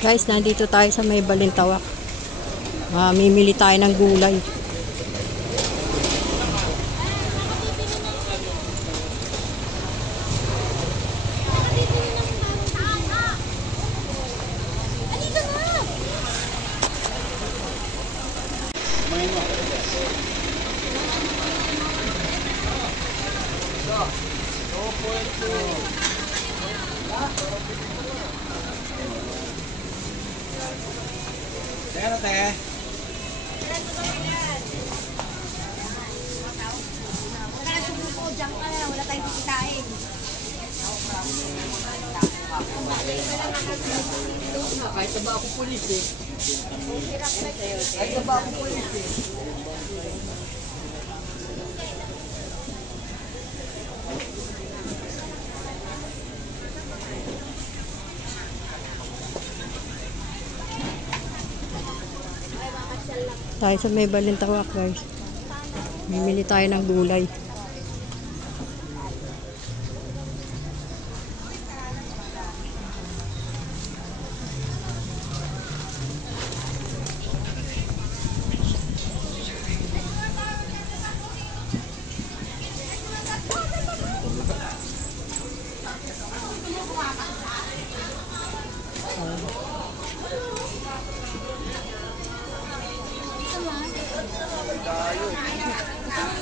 Guys, nandito tayo sa may Balintawak. Mimili tayo ng gulay. Pero te. Wala tayong kikitain. Kahit na ba ako pulis eh. Kahit na ba ako pulis eh. Tayo sa may Balintawak, guys. Mimili tayo ng gulay.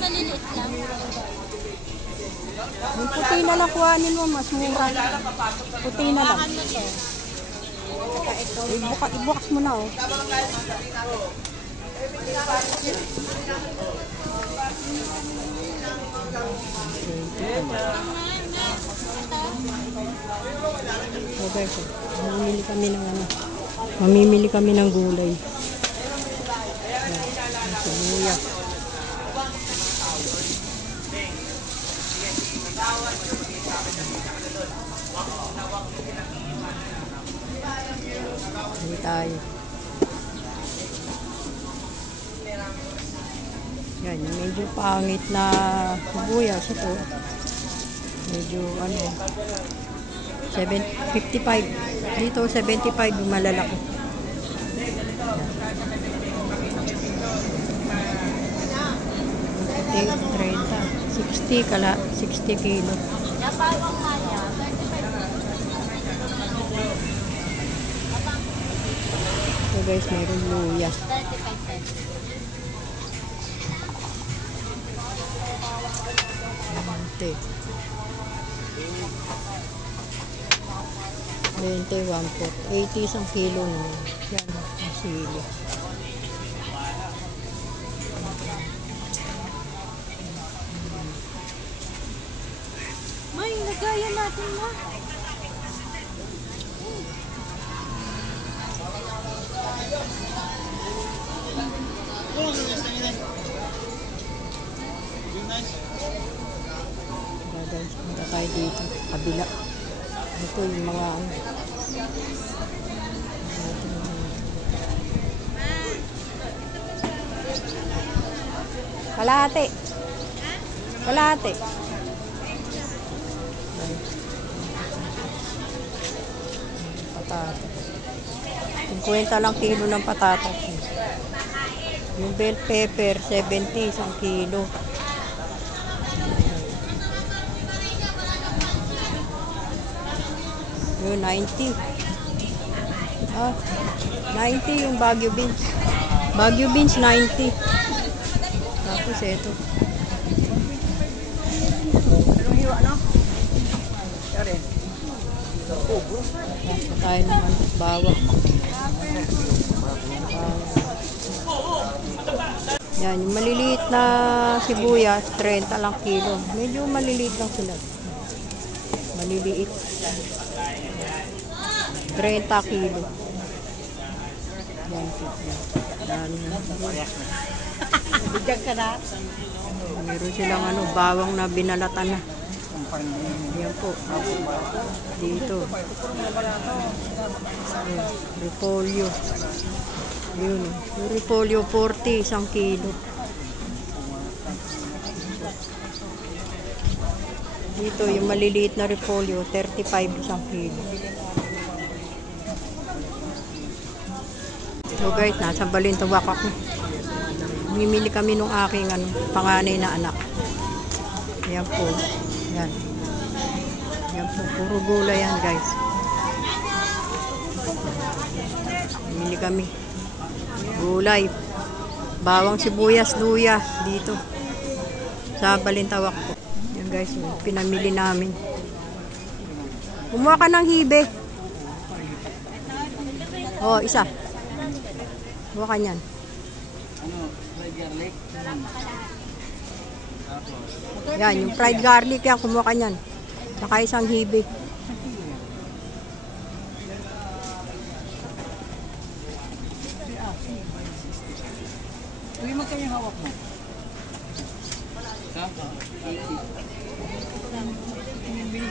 Maliliit lang. Yung puti na lang kuhanin mo, mas mura. Puti na lang. Ano to? Ibukas mo na, oh. So guys, mamimili kami ng ano. Mamimili kami ng gulay. Sibuyas. Hindi tayo. Yan, yung medyo pangit na sibuyas ito. Medyo ano, 55. Dito 75 yung malalaki. Yan. 30, 60 kilo. Napawang maya, 35. So guys, mayroong luya. 35 pesos. Ante. 21 po. 80 isang kilo no. Yan, ang sili. May, lagayan natin na. Guys, punta tayo dito. Kabila. Ito yung mga ano. Kalahati. Kalahati. Patatas. 50 lang kilo ng patatas. Yung bell pepper, 70 isang kilo. Yung 90. Ah, 90 yung Baguio beans. Baguio beans 90. Tapos ito. Anong hiwa no? Yari. Tapos tayo naman bawang. Yan, yung maliliit na sibuyas, 30 lang kilo. Medyo maliliit lang sila. Maliliit. 30 kilo. Yan, yan. Bigyan ka na. Meron silang ano, bawang na binalatan na. Yan po. Dito. Repolyo. Yun. Yung repolyo 40, isang kilo. Dito yung maliliit na repolyo, 35 isang kilo. So guys, nasa Balintawak ako. Mimili kami nung aking panganay na anak. Yan po. Yan. Yan po. Puro gulay yan guys. Mimili kami. Gulay. Bawang sibuyas, luya. Dito. Sa Balintawak po. Yan guys. Pinamili namin. Kumuha ka ng hibe. Oh, isa. Kumuha ka niyan. Fried garlic. Yan, yung fried garlic yan, kumuha ka niyan. Saka isang hibe. Uy, magkano yung hawak mo?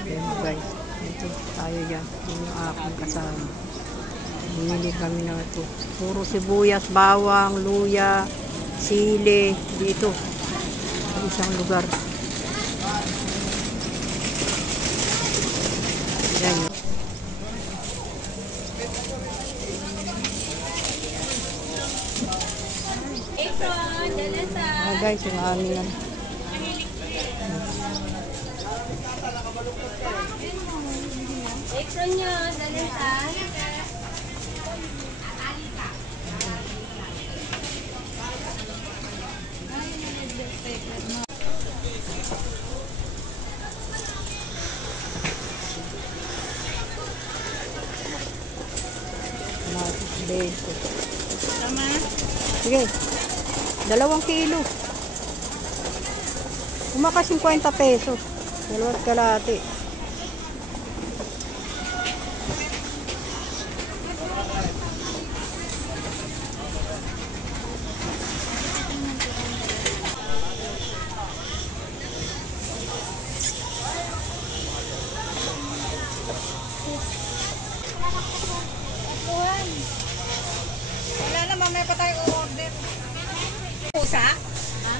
Yan guys, ito tayo yan. Yung aking kasama. Bumili kami na ito. Puro sibuyas, bawang, luya, sili. Dito. Sa isang lugar. Yan yun. Guys, yung aming yan. Extra nyo, dalita. Beso. Tama? Sige. 2 kilo. Umaka 50 pesos. 2 kalahati. Wala na, mamaya pa tayo order. Pusa? Ha?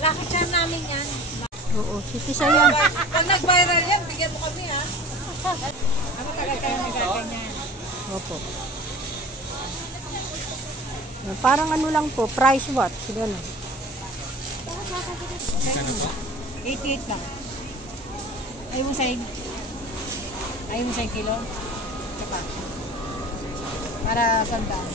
Lakit siya namin yan. Oo, sitisa yan. Pag nag-viral yan, bigyan mo kami ha. Ano tagal kayo nagaganyan? Opo. Parang ano lang po, price what? Sigano. 88 lang. Ayaw mo sa'yo? Ayaw mo sa'yo kilo? Tsaka. Para sandaan.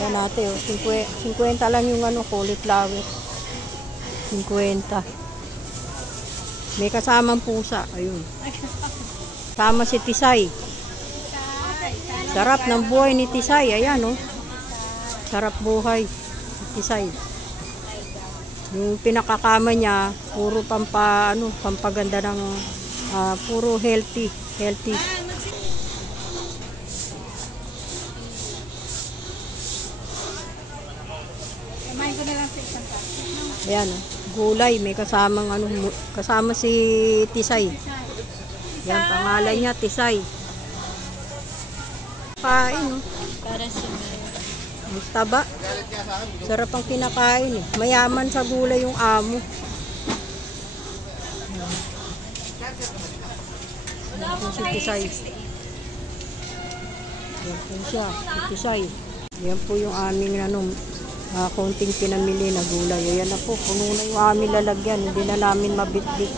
Yan natin, oh. 50 lang yung cauliflower. 50. May kasamang pusa. Ayun. Sama si Tisay. Sarap ng buhay ni Tisay. Ayan, oh. Sarap buhay. Tisay. Yung pinakakama niya, puro pampaganda ng puro healthy. Healthy. Ayan, oh. Gulay, may kasamang kasama si Tisay. Yan, pangalan niya, Tisay. Kain, oh. Para sa Ang taba. Sarap ang kinakain, eh. Mayaman sa gulay yung amo. Yan po si Tisay. Yan po siya, si Tisay. Yan po yung aming konting pinamili na gulay. Ayan na po, puno na yung aming lalagyan. Hindi na namin mabitbit.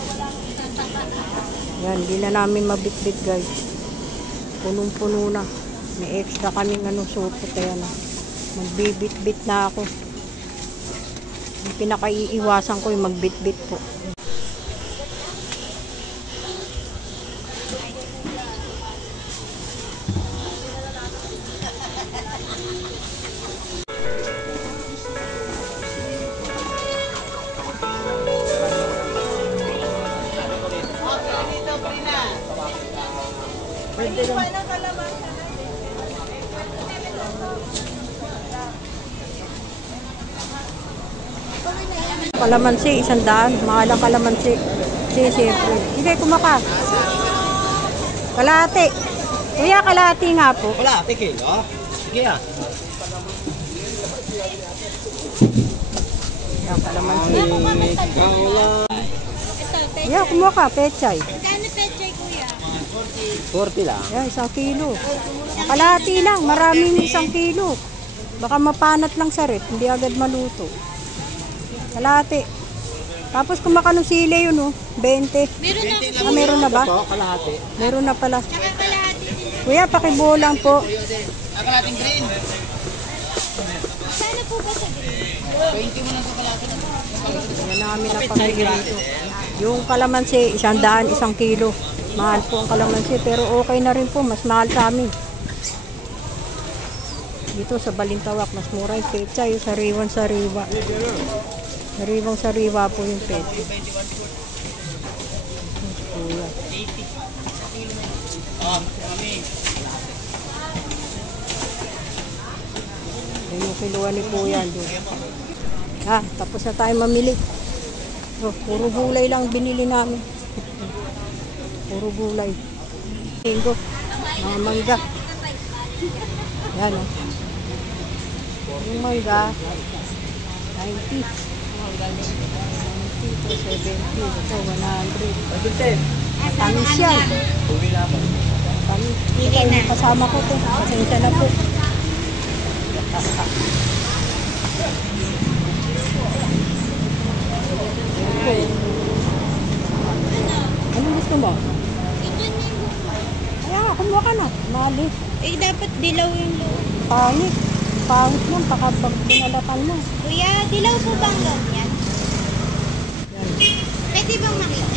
Yan, hindi na namin mabitbit guys. Punong-puno na. May extra kaming supot. Kaya na. Magbibit-bit na ako. Yung pinakaiiwasan ko yung magbit-bit po. Kalamansi, 100. Mahal ang kalamansi. Siyempre. Sige, kumaka. Kalahati. Kuya, kalahati nga po. Wala, tikil. Oh. Sige ah. Yan, kalamansi. Kaula. Yan, kumaka. Pechay. Magkano pechay, kuya? 40 lang. Yan, 1 kilo. Kalahati lang. Maraming 1 kilo. Baka mapanat lang sa rep. Hindi agad maluto. Kalahati. Tapos kumakano sili yun, oh. 20. Meron na ako. Ah, meron na ba? Ito, kalahati. Meron na pala. Tsaka kalahati din. Kuya, pakibuo lang po. Ang kalahating green. Sana po ba sa green? 20 mo lang sa kalahati. Yan namin napamili dito. Yung kalamansi, 100, 1 kilo. Mahal po ang kalamansi, pero okay na rin po. Mas mahal sa amin. Dito sa Balintawak, mas mura yung pecha. Yung sariwang-sariwa. Sariwang-sariwa po yung pecha. Kuya. Yan yung kiluan ni Kuya doon. Tapos na tayo mamili. Oh, puro gulay lang binili namin. Puro gulay. Linggo. Mga mangga. Yan oh. Yung mangga. 90. 90 to 70. Ito 100. Tamis yan. Tamis. Ito yung kasama ko to. Pasensya na po. Ano gusto mo? Kaya, kumuha ka na. Mali. Eh, dapat dilaw yung loob. Pangit. Pangit mo. Baka binalatan mo. Kuya, dilaw po bang loob yan? Yan. Pwede bang makita?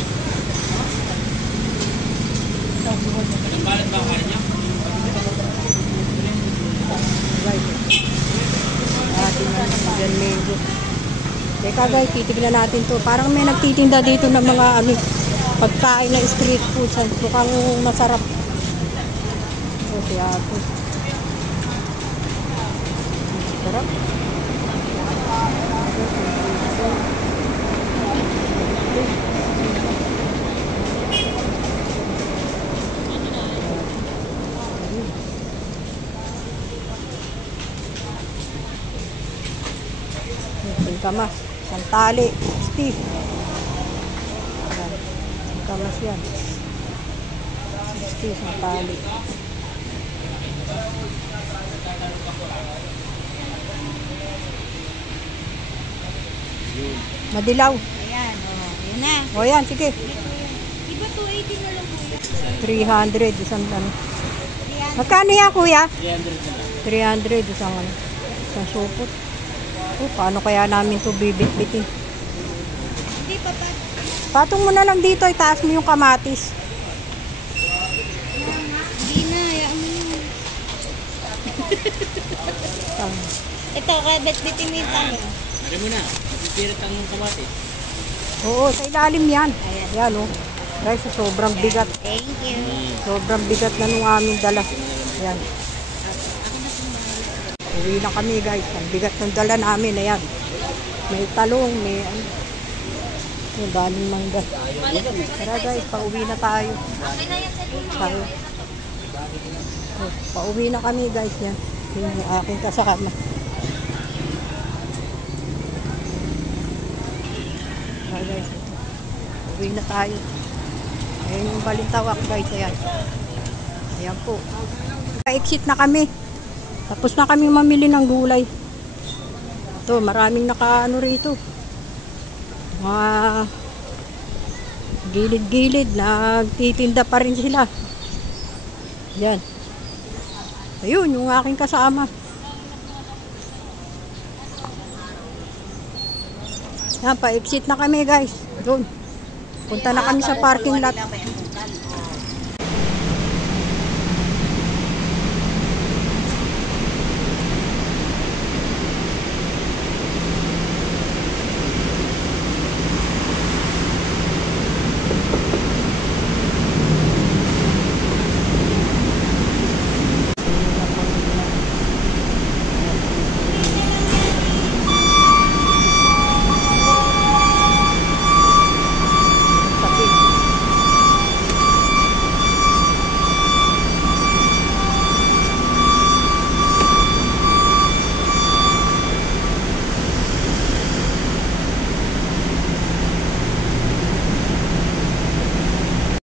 Right. Ating yan mango. Teka guys, titignan natin to. Parang may nagtitinda dito ng mga pagkain na street food. Mukhang masarap. O, kaya po. Sarap. Kamas, isang tali, stick. Yan. Isang kamas yan. Stick, isang tali. Madilaw. Ayan, yun na. O yan, sige. Iba 280 na lang kuya. 300, isang ano. 300. Magkano yan, kuya? 300 na lang. 300, isang supot. Paano kaya namin to bibit-bitin? Hindi pa pa. Patong mo na lang dito, itaas mo yung kamatis. Hindi na, hayaan mo na. Ito, kaya bet-bitin mo yung talo. Ari mo na. Pipirit ang kamati. Oo, sa ilalim yan. Ayan, oh. Guys, sobrang bigat. Thank you. Sobrang bigat na nung aming dala. Ayan. Uwi na kami guys. Ang bigat ng dala namin. Ayan. May talong, may ano. Yung galing mangga. Tara guys, pauwi na tayo. Tayo. Oh, pauwi na kami guys. Yan. Yung aking kasama. Tara guys. Uwi na tayo. Ayan yung Balintawak guys. Ayan. Ayan po. Pa-exit na kami. Tapos na kami mamili ng gulay. Ito, maraming nakaano rito. Mga gilid-gilid, nagtitinda pa rin sila. Yan. Ayun, yung aking kasama. Yan, pa-exit na kami guys. Doon. Punta na kami sa parking lot.